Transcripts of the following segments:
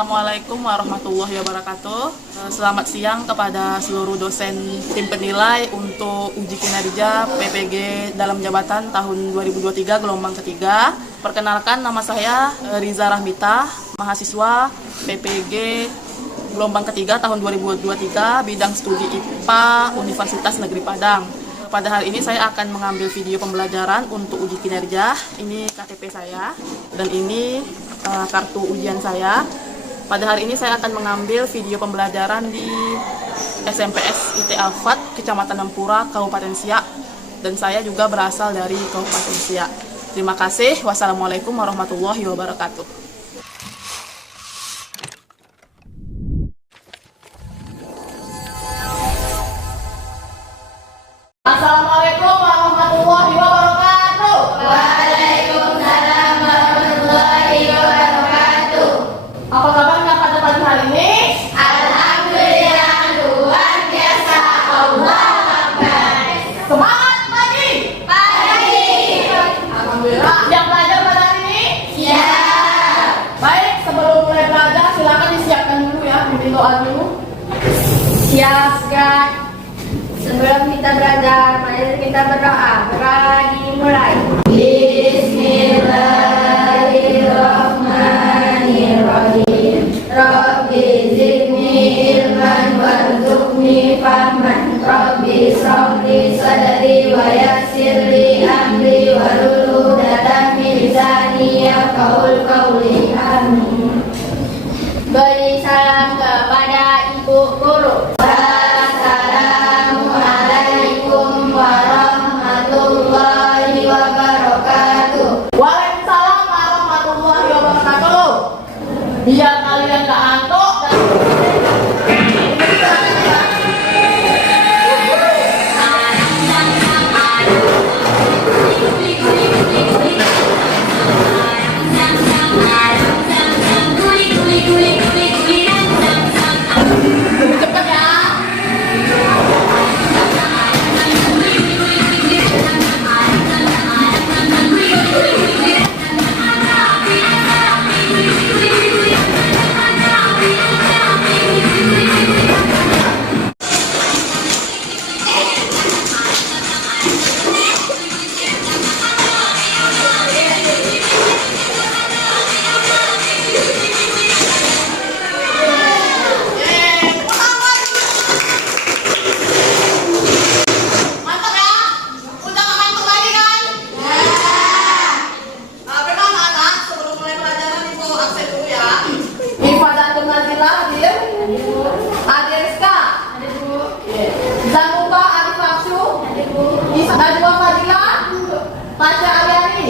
Assalamualaikum warahmatullahi wabarakatuh. Selamat siang kepada seluruh dosen tim penilai untuk uji kinerja PPG dalam jabatan tahun 2023 gelombang ketiga. Perkenalkan, nama saya Riza Rahmita, mahasiswa PPG gelombang ketiga tahun 2023 bidang studi IPA Universitas Negeri Padang. Pada hari ini saya akan mengambil video pembelajaran untuk uji kinerja. Ini KTP saya dan ini kartu ujian saya. Pada hari ini saya akan mengambil video pembelajaran di SMPS IT Alfat, Kecamatan Lempura, Kabupaten Siak. Dan saya juga berasal dari Kabupaten Siak. Terima kasih. Wassalamualaikum warahmatullahi wabarakatuh. Assalamualaikum warahmatullahi wabarakatuh. Waalaikumsalam warahmatullahi wabarakatuh. Apa kabarnya pada pagi hari ini? Alhamdulillah, luar biasa. Allahu Akbar. Semangat pagi. Alhamdulillah. Siap belajar pada hari ini? Siap. Baik, sebelum mulai belajar silakan disiapkan dulu ya, bimbing doa dulu. Siap, Kak. Sebelum kita belajar, mari kita berdoa. Dimulai. Bismillahirrahmanirrahim. Rabbi zidni ilman warzuqni fahman. Rabbi shrahli sadri wa yassirli amri wahlul 'uqdatam min lisani yafqahul qawli. Amin. Beri salam kepada Ibu Guru. Assalamualaikum warahmatullahi wabarakatuh. Waalaikumsalam warahmatullahi wabarakatuh. Biar kalian gak ngantuk dan cepet ya. Mantap ya? Udah gak ngantuk lagi kan? Baiklah anak-anak, sebelum mulai pelajaran Ibu absen dulu ya. Ifadatul Nazilah hadir. Hadir Rizka. Zanuba Arif Afsu. Najwa Fadila. Tasya Aryani.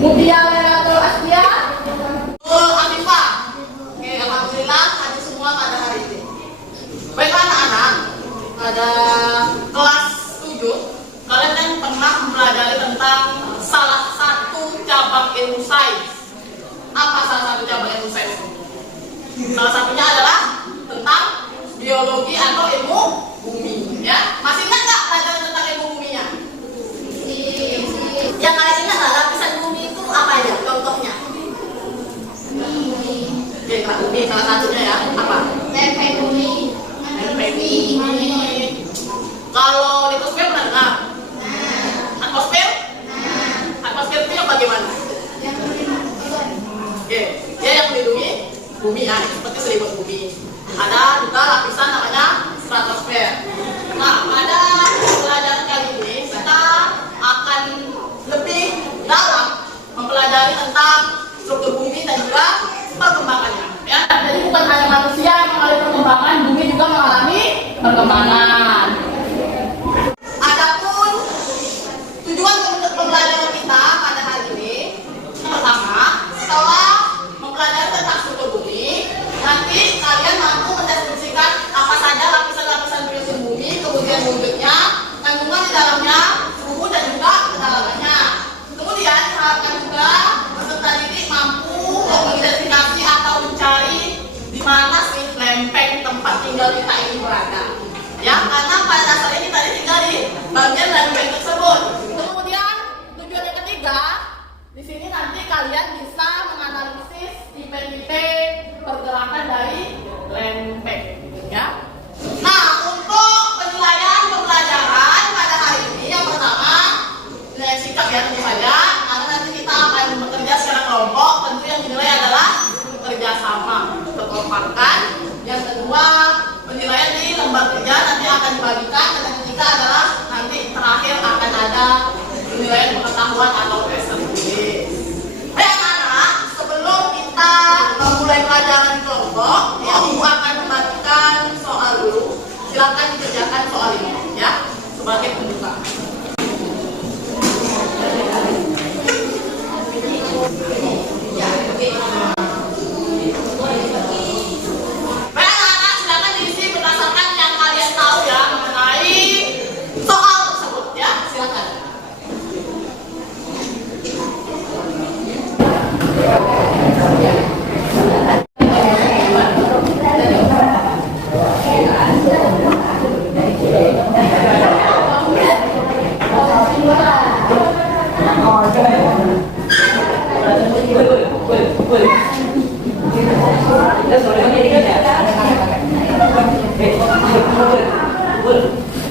Mutia Lelatul Astia. Afifah. Oke, alhamdulillah hadir semua pada hari ini. Baiklah anak-anak, pada kelas 7 kalian kan pernah mempelajari tentang salah satu cabang ilmu sains. Apa salah satu cabang ilmu sains? Salah satunya adalah tentang biologi atau ilmu bumi, ya. Masih ingat nggak pelajaran tentang ilmu buminya? Yang kalian ingat lah, lapisan bumi itu apa aja contohnya? Oke, bumi salah satunya ya. Apa? Lempeng bumi. Bumi. Kalau litosfer pernah dengar? Atmosfer? Atmosfer itu yang bagaimana? Oke, dia yang melindungi bumi, ya, seperti selimut bumi. Ada juga lapisan namanya stratosfer. Nah, pada pelajaran kali ini kita akan lebih dalam mempelajari tentang struktur bumi dan juga perkembangannya. Ya, jadi bukan hanya manusia yang mengalami perkembangan, bumi juga mengalami perkembangan. Adapun tujuan untuk pembelajaran kita pada hari ini, pertama, setelah mempelajari tentang struktur bumi, nanti kalian mampu mendeskripsikan apa saja lapisan-lapisan biosfer bumi, kemudian wujudnya, kandungan di dalamnya, suhu dan juga kedalamannya. Kemudian diharapkan juga peserta didik mampu mengidentifikasi atau mencari di mana sih lempeng tempat tinggal kita ini berada. Ya, karena pada dasarnya kita tinggal di bagian lempeng tersebut. Kemudian tujuan yang ketiga, di sini nanti kalian bisa menganalisis tipe-tipe pergerakan dari lempeng, ya. Nah, untuk penilaian pembelajaran pada hari ini yang pertama nilai sikap ya tentu saja, karena nanti kita akan bekerja secara kelompok. Tentu yang dinilai adalah kerjasama, kekompakan. Yang kedua penilaian di lembar kerja nanti akan dibagikan, dan yang ketiga adalah nanti terakhir akan ada penilaian pengetahuan atau tes tertulis. Baik anak-anak, sebelum kita memulai pelajaran di kelompok, ya Ibu akan membagikan soal dulu. Silakan dikerjakan soal ini, ya, sebagai pembuka. Baik anak-anak, silakan diisi berdasarkan yang kalian tahu ya mengenai soal tersebut, ya. Silakan.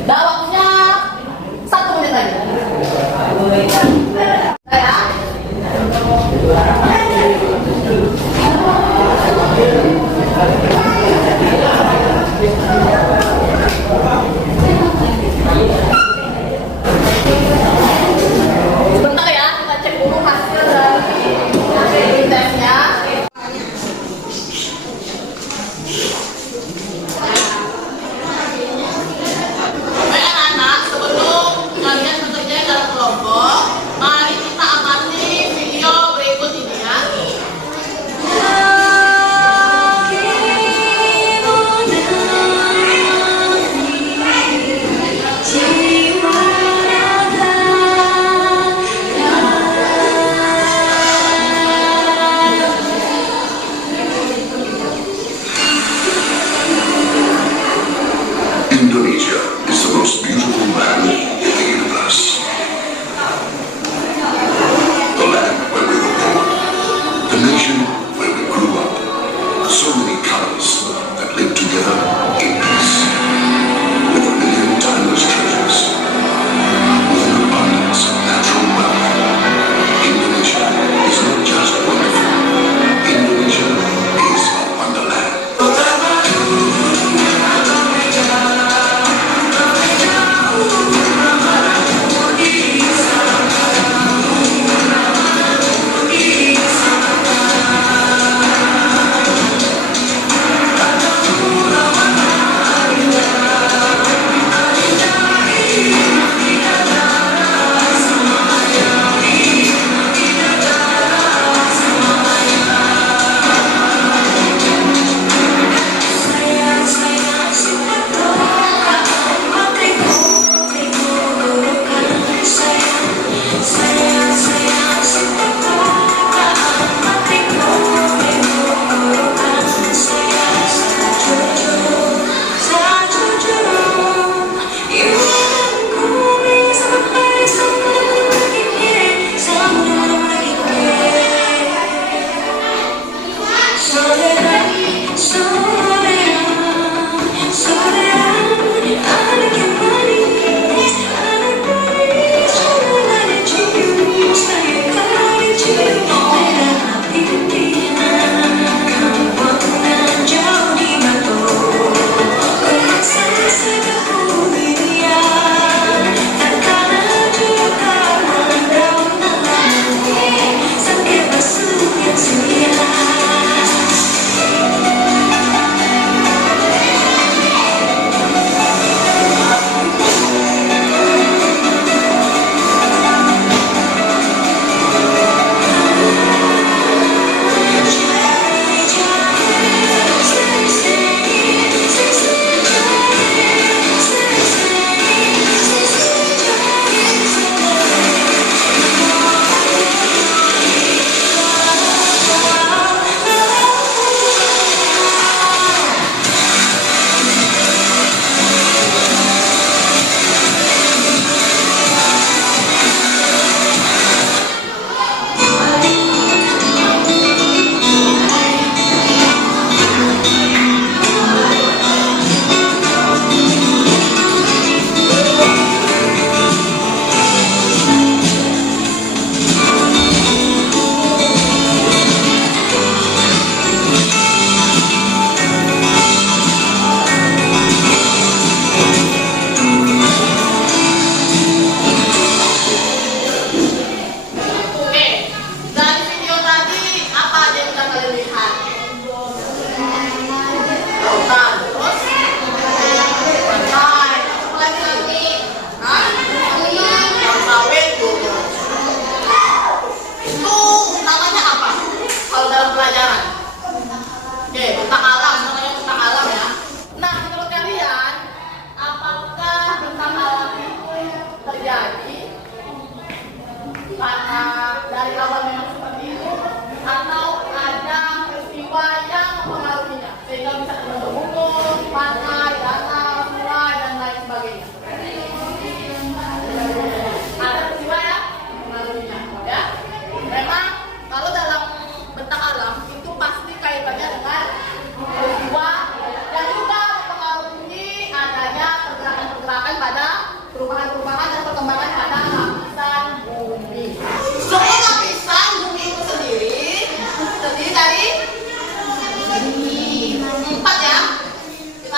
Nah, waktunya 1 menit lagi. Ya. Sebentar ya, kita cek dulu hasil dari tesnya.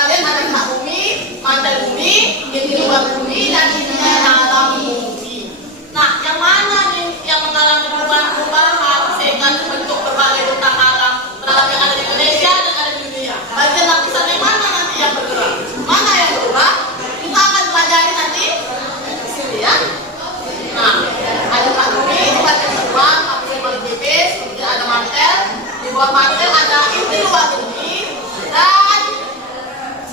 kalian ada permukaan bumi, mantel bumi, ini luar bumi, dan ini dalam bumi. Nah, yang mana nih yang mengalami perubahan-perubahan sehingga bentuk berbagai bentang alam yang ada di Indonesia dan ada di dunia? Bagian lapisan yang mana nanti yang bergerak? Mana yang berubah? Kita akan pelajari nanti di sini ya. Nah, ada permukaan bumi, itu bagian terbang, lapisan paling tipis, kemudian ada mantel, di bawah mantel ada inti luar bumi, dan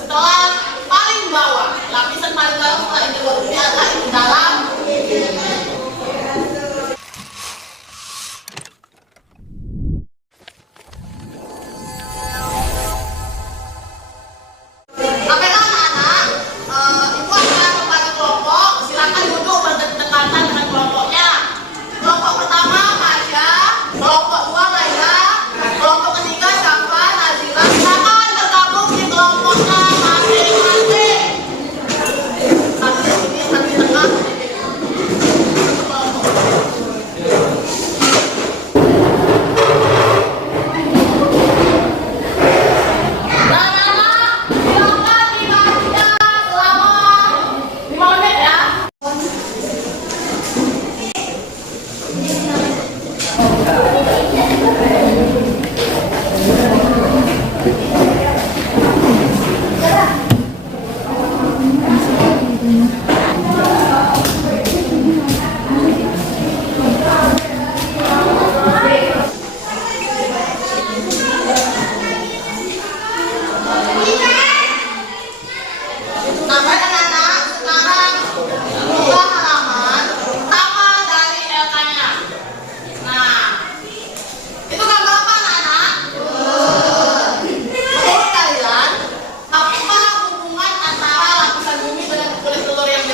setelah paling bawah, lapisan paling bawah setelah inti luar bumi adalah inti dalam bumi. Baiklah anak-anak, ibu akan membagi kelompok. Silakan duduk berdekatan dengan kelompoknya. Kelompok pertama Masya, kelompok dua Laila, kelompok ketiga Syafa, Nazira. Silakan bergabung di kelompoknya masing-masing. Satu di sini, satu di tengah, satu di sini. Satu kelompok. Dan anak, silakan dibaca selama 5 menit ya. Nah, baik anak-anak, sekarang buka halaman pertama dari LK-nya. Nah, itu gambar apa anak-anak? Menurut kalian, apa hubungan antara lapisan bumi dengan kulit telur yang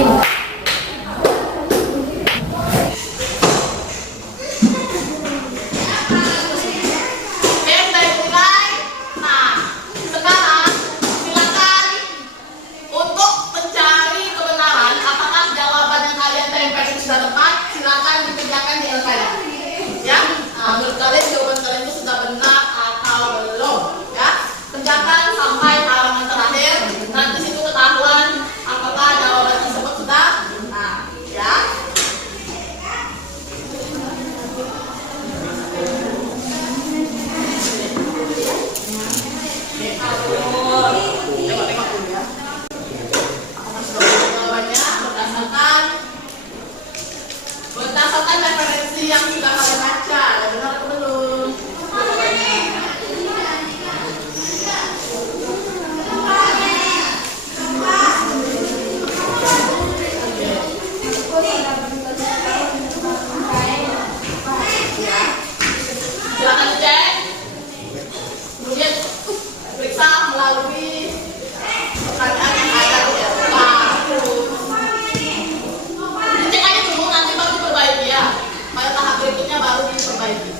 Oke, mulai. Nah, sekarang silakan untuk mencari kebenaran apakah jawaban yang kalian tempel itu sudah tepat. Silakan dikerjakan di LKM. Ya, menurut kalian jawaban kalian itu sudah benar atau belum? Ya, kerjakan sampai halaman terakhir. Nanti situ ketahuan apakah jawaban tersebut sudah benar. Ya. Tengok-tengok dulu ya. Apakah sudah benar jawabannya berdasarkan referensi yang sudah kalian baca. Ada benar atau belum? Silakan dicek. Kemudian periksa melalui pertanyaan yang ada di dicek aja dulu, nanti baru diperbaiki ya. Pada tahap berikutnya baru diperbaiki.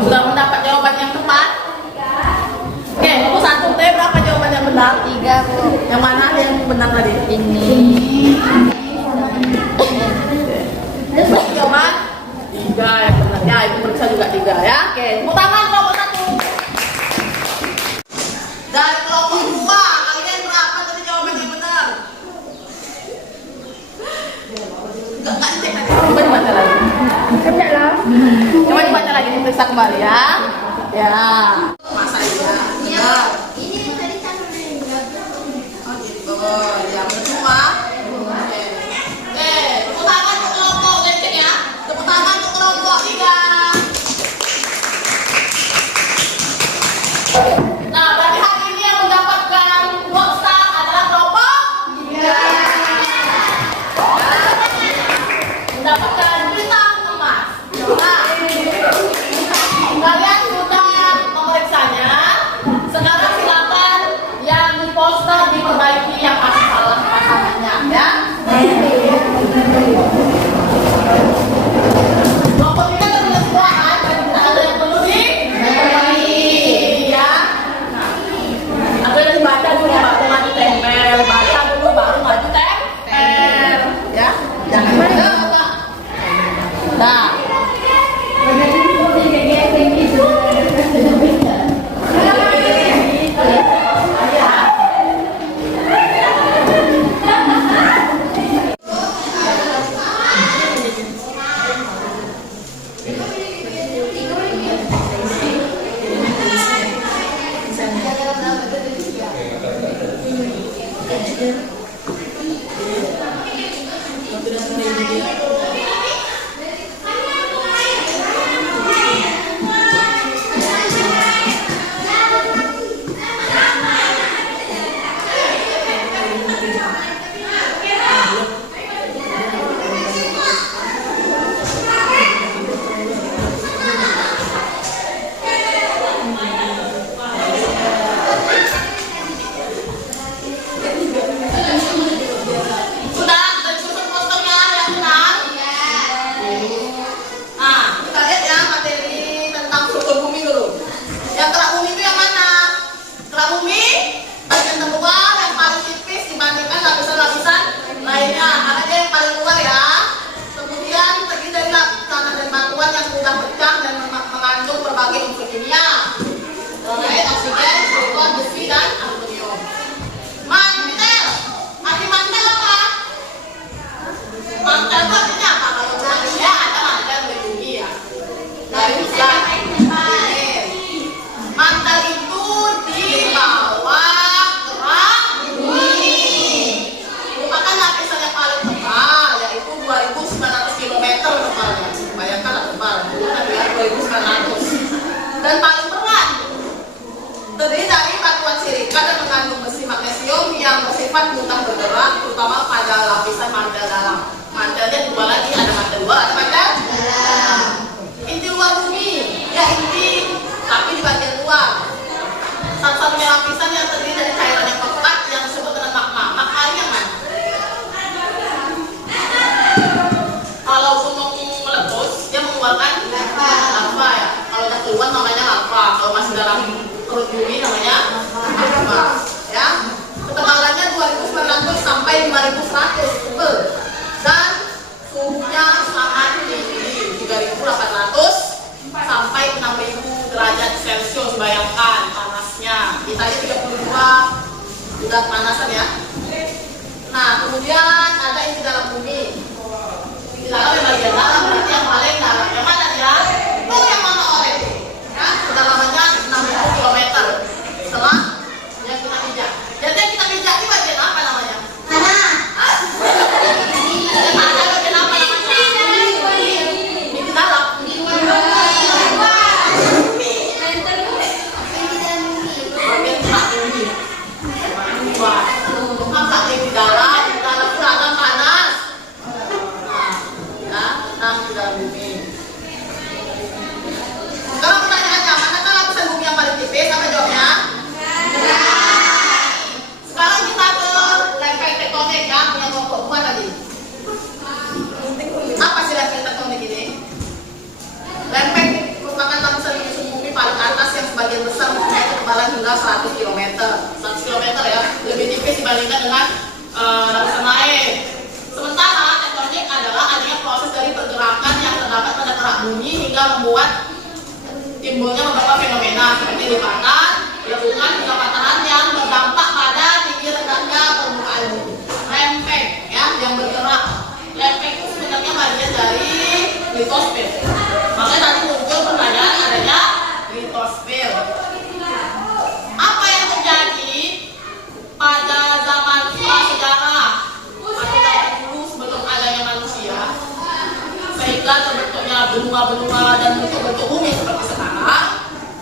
Sudah mendapat jawaban yang tepat? Oke, Bu satu T berapa jawaban yang benar? 3, Bu. Yang mana yang benar tadi? Ini. Berarti jawaban 3 yang benar. Ya, itu periksa juga 3 ya. Oke, tepuk tangan kelompok 1. Dari kelompok 2, kalian berapa tadi jawaban yang benar? Enggak dicek lagi. Coba dibaca lagi. Coba dibaca lagi, diperiksa kembali ya. Ya. Masa iya? Benar. Ini yang tadi kan Oh gitu. Yang kedua. Oke. Tepuk tangan untuk kelompok cek ya. Tepuk tangan untuk kelompok 3. Nah, berarti hari ini yang mendapatkan rockstar adalah kelompok 3. Mendapatkan bintang emas. Nah, kalian sudah memeriksanya. Sekarang silakan yang di poster diperbaiki yang masih salah pasangannya. Sudah disusun posternya yang benar. Nah, kita lihat ya materi tentang struktur bumi dulu. Yang kerak bumi itu yang mana? Kerak bumi bagian terluar yang paling tipis dibandingkan lapisan-lapisan lainnya. Ada dia yang paling luar ya. Kemudian terdiri dari tanah dan batuan yang mudah pecah dan mengandung berbagai unsur kimia. Baik oksigen, silikon, besi dan aluminium. Mantel. Arti mantel apa? Mantel itu artinya apa? Kalau manusia ada mantel melindungi ya. Dari hujan. Mantel itu di bawah kerak bumi. Merupakan lapisan yang paling tebal, yaitu 2.900 km tebalnya. Bayangkan lah tebal, bukan ya 2.900. Dan paling berat. Terdiri dari batuan silika dan mengandung besi magnesium yang bersifat mudah bergerak, terutama pada lapisan mantel dalam. Mantelnya dua lagi, ada mantel luar, ada mantel dalam. Inti luar bumi, ya inti, tapi di bagian luar. Satu-satunya lapisan yang terdiri dari cairan yang pekat yang disebut dengan magma. Magma ini yang mana? Kalau gunung meletus, dia mengeluarkan lava ya. Kalau udah keluar namanya lava. Kalau masih dalam perut bumi namanya magma. Ya, ketebalannya 2.900 sampai 5.100 tebel dan suhunya sangat tinggi, 3.800 sampai 6.000 derajat Celcius. Bayangkan panasnya. Kita aja 32 udah panasan ya. Nah, kemudian ada inti dalam bumi. Inti dalam yang bagian dalam berarti yang paling dalam. Yang mana dia? Oh, yang mana oranye? Ya, kedalamannya 6.000 km. Setelah yang kita pijak. Jadi yang kita pijak ini bagian apa namanya? Tanah. Hah? Yang tanah bagian apa namanya? Inti dalam. Bagian kerak bumi. Wah, angkat di dalam itu ada panas. Nah, ya, di dalam bumi. Sekarang pertanyaannya, manakah lapisan bumi yang paling tipis? Apa jawabnya? Sekarang kita ke lempeng tektonik ya, yang kelompok 2 tadi. Apa sih lempeng tektonik ini? Lempeng merupakan lapisan bumi paling atas yang sebagian besar mempunyai ketebalan hingga 100 km. 100 km ya, lebih tipis dibandingkan dengan lapisan lain. Sementara tektonik adalah adanya proses dari pergerakan yang terdapat pada kerak bumi hingga membuat timbulnya beberapa fenomena seperti lipatan, lekukan, hingga patahan yang berdampak pada tinggi rendahnya permukaan bumi. Lempeng ya, yang bergerak. Lempeng itu sebenarnya bagian dari litosfer. Makanya tadi muncul pertanyaan adanya litosfer. Apa yang terjadi pada zaman prasejarah atau zaman dulu sebelum adanya manusia sehingga terbentuknya benua-benua dan bentuk-bentuk bumi seperti sekarang?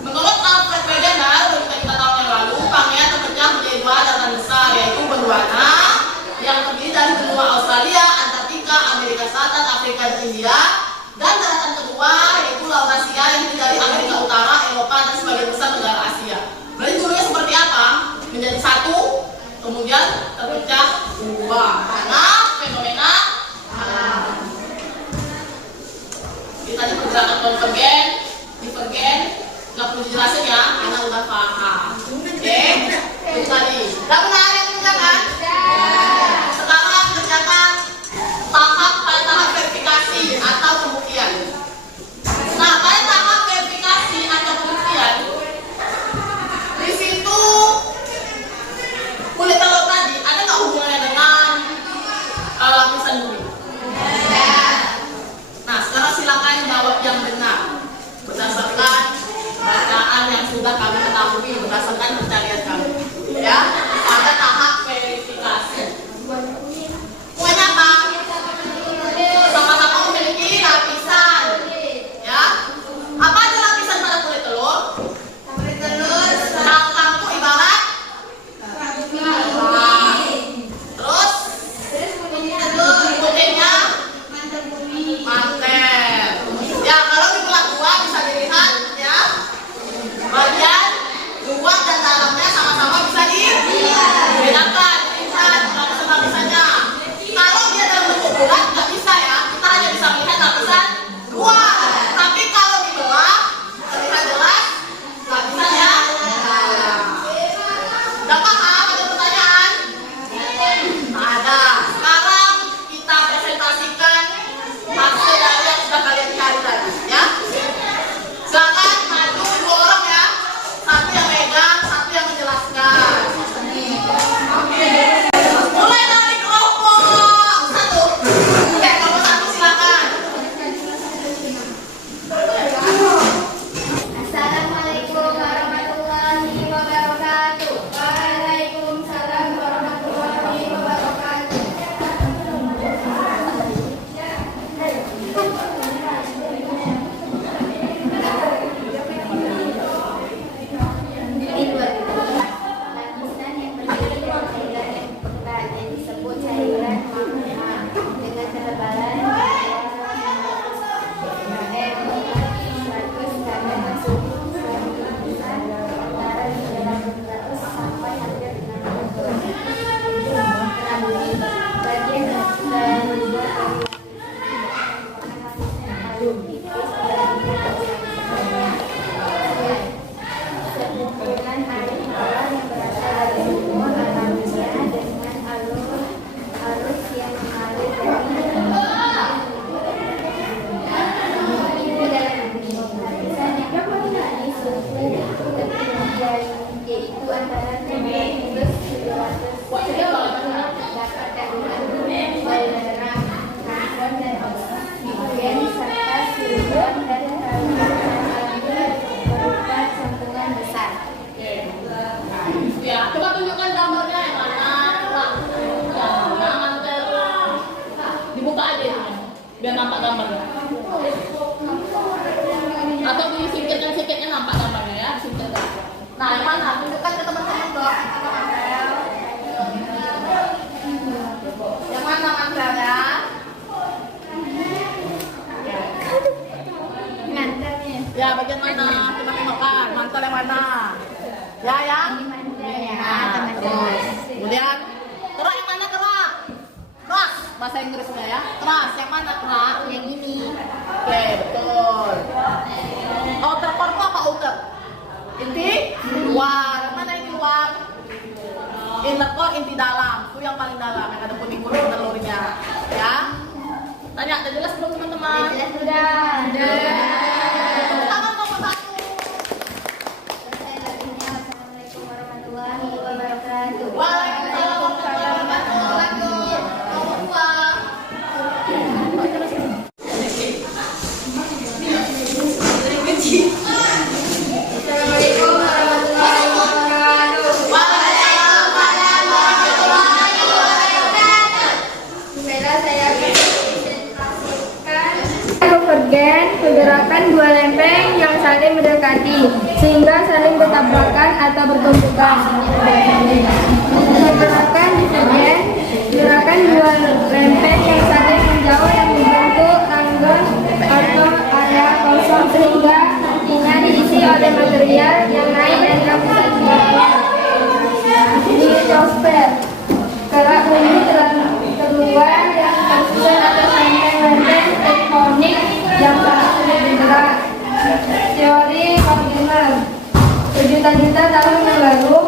Menurut Alfred Wegener, kita tahun yang lalu, Pangea terpecah menjadi 2 daratan besar, yaitu Gondwana yang terdiri dari benua Australia, Antartika, Amerika Selatan, Afrika, dan India, dan daratan kedua yaitu Laurasia yang terdiri dari Amerika Utara, Eropa, dan sebagian besar negara Asia. Berarti dulunya seperti apa? Menjadi satu, kemudian terpecah 2 karena fenomena alam. Kita di pergerakan konvergen, divergen, nggak perlu dijelasin ya, anak udah paham. Oke, itu tadi. Udah benar yang dikerjakan? Sekarang kerjakan tahap verifikasi atau pembuktian. Nah, pada tahap verifikasi atau pembuktian, di situ kulit telur tadi ada nggak hubungannya dengan lapisan bumi? Nah, sekarang silakan jawab yang benar berdasarkan bacaan yang sudah kami ketahui berdasarkan pencarian kami. Ya, ada biar nampak gambarnya. Atau disingkirkan sedikitnya nampak gambarnya ya, disingkirkan. Nah, yang mana? Tunjukkan ke teman-teman dong. Yang mana mantelnya? Ya, bagian mana? Kita tengokkan mantel yang mana? Ya, yang nah, terus. Kemudian kerak yang mana kerak? Keras bahasa Inggrisnya ya. Keras yang mana kerak? Yang ini. Oke, betul. Outer core itu apa outer? Inti luar. Yang mana inti luar? Inner core inti dalam. Itu yang paling dalam yang ada kuning-kuning telurnya. Ya. Tanya, udah jelas belum teman-teman? Jelas sudah. Tangan nomor 1. Assalamualaikum warahmatullahi wabarakatuh. Waalaikumsalam warahmatullahi wabarakatuh. Nomor 2. Assalamualaikum warahmatullahi wabarakatuh. Waalaikumsalam warahmatullahi wabarakatuh. Bismillah, saya akan presentasikan konvergen pergerakan dua lempeng yang saling mendekati sehingga saling bertabrakan atau bertumbukan. Pergerakan divergen, gerakan dua lempeng yang saling menjauh yang membentuk langgeng atau area kosong sehingga nantinya diisi oleh material yang naik dari lapisan bawah. Di troposfer, gerak bumi terluar yang tersusun atas lempeng-lempeng tektonik yang sangat sulit bergerak. Teori Wagner. Berjuta-juta tahun yang lalu,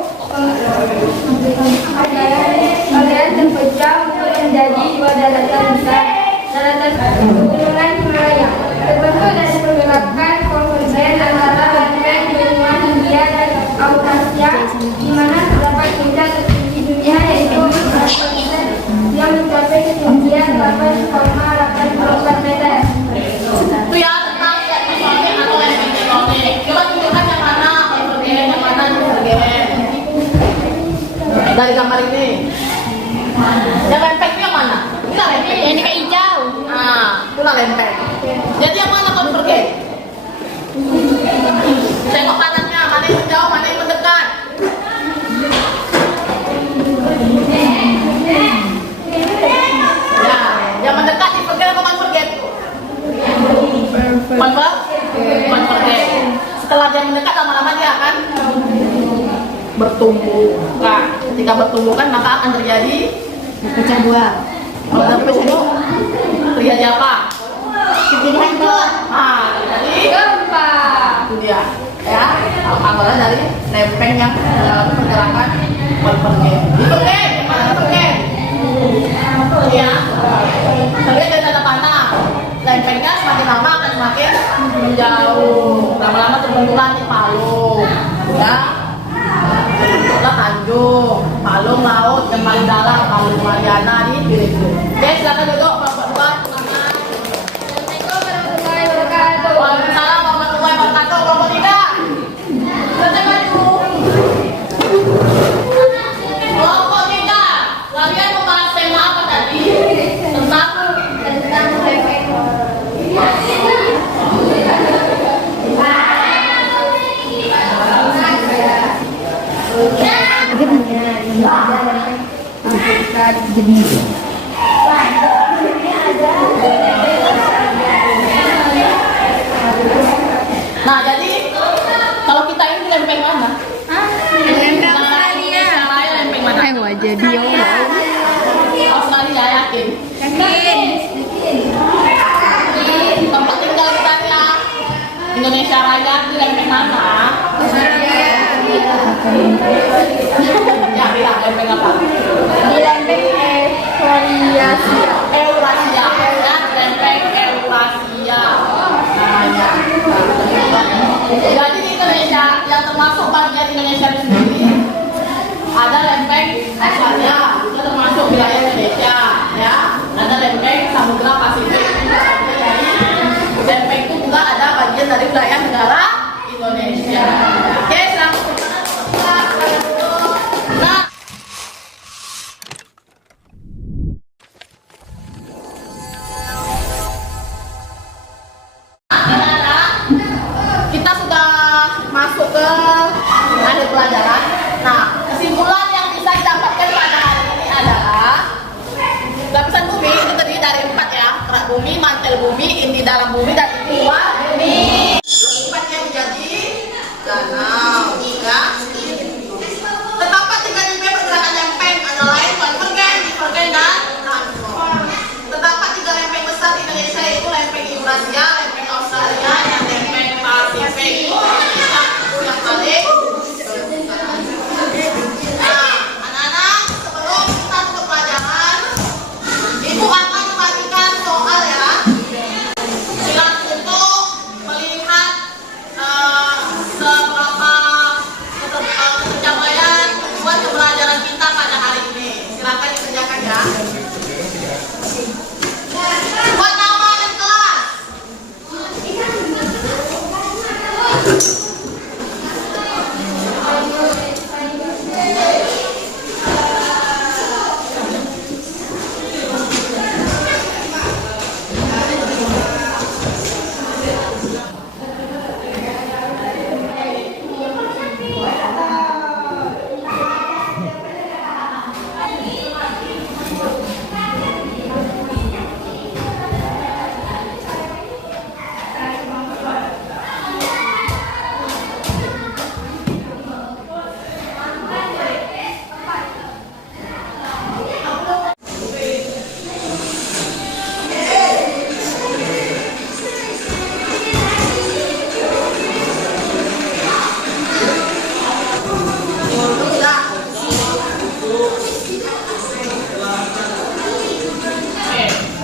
kalian terpecah untuk menjadi dua daratan besar. Daratan Gunungan Himalaya terbentuk dari pergerakan konvergen antara lempeng benua Hindia dan Eurasia, di mana terdapat puncak tertinggi dunia yaitu Mount Everest yang mencapai ketinggian 8,84 meter. Itu ya tentang tektonik atau lempeng tektonik. Coba tunjukkan yang mana konvergen, yang mana divergen. Dari gambar ini. Yang lempeng itu yang mana? Inilah lempeng. Ini kayak hijau. Ah, itulah lempeng. Jadi yang mana konvergen? Tengok panahnya, mana yang jauh, mana yang mendekat. Ya, yang mendekat divergen atau konvergen? Konvergen. Setelah dia mendekat lama-lama dia akan bertumbuh. Nah, ketika bertumbuh kan maka akan terjadi Pecah dua. kalau ada pecah terjadi apa? Jadi hancur. Ah, jadi Gempa. itu dia ya awalnya dari lempeng yang dalam pergerakan konvergen. Divergen, gimana divergen? Ya, tapi dari tanda panah lempengnya semakin lama akan semakin menjauh, lama-lama terbentuklah di Palung, ya. Terbentuklah Tanjung, Palung laut yang paling dalam, Palung Mariana di Filipina. Oke, silakan duduk Bapak-bapak. Assalamualaikum warahmatullahi wabarakatuh. Waalaikumsalam warahmatullahi wabarakatuh. Kelompok 3. Sudah maju. Kelompok 3. Kalian membahas tema apa tadi? Tentang lempeng. Nah, jadi kalau kita ini lempeng mana? Lempeng Australia. Caranya lempeng mana? Australia yakin? Tempat tinggal kita ya Indonesia Raya di lempeng mana? Ya, bilang lempeng apa? Di lempeng Eurasia. Eurasia, ya, lempeng Eurasia namanya. Jadi di Indonesia yang termasuk bagian Indonesia itu sendiri ada lempeng Australia, itu termasuk wilayah Indonesia, ya. Ada lempeng Samudra Pasifik, itu bagian dari lempeng itu juga ada bagian dari wilayah negara Indonesia. Oke, selamat Nah, bumi, mantel bumi, ini dalam bumi, dan ini luar bumi. Sifatnya menjadi danau, ya. Terdapat 3 tipe pergerakan lempeng, antara lain konvergen, dan transform. Terdapat 3 lempeng besar di Indonesia, yaitu lempeng Eurasia, lempeng Australia, dan lempeng Pasifik. Yang balik. Nah, anak-anak, sebelum kita tutup pelajaran, Ibu akan membagikan soal ya. Silakan untuk melihat seberapa pencapaian buat pembelajaran kita pada hari ini. Silakan dikerjakan ya. Buat nama dan kelas.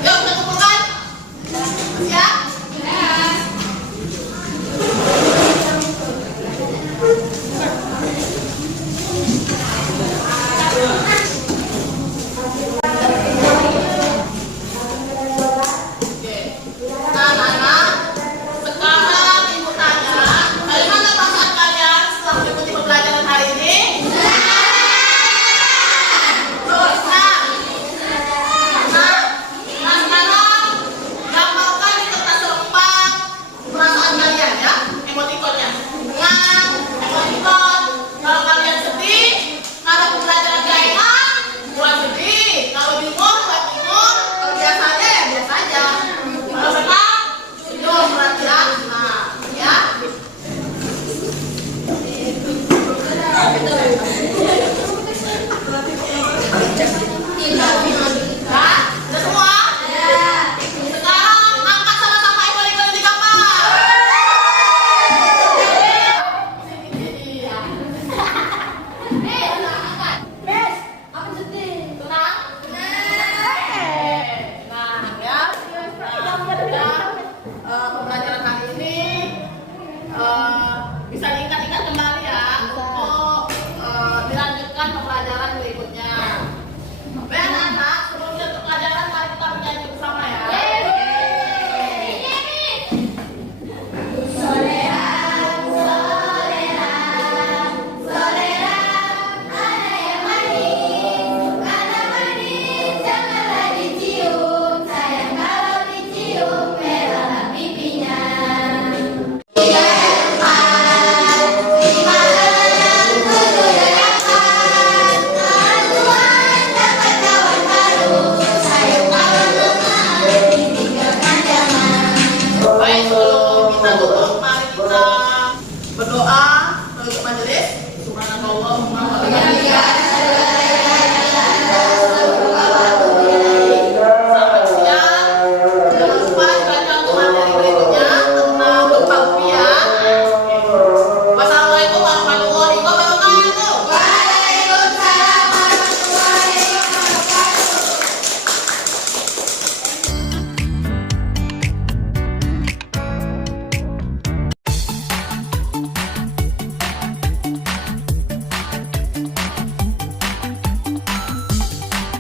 Yuk, kita kumpulkan. Siap?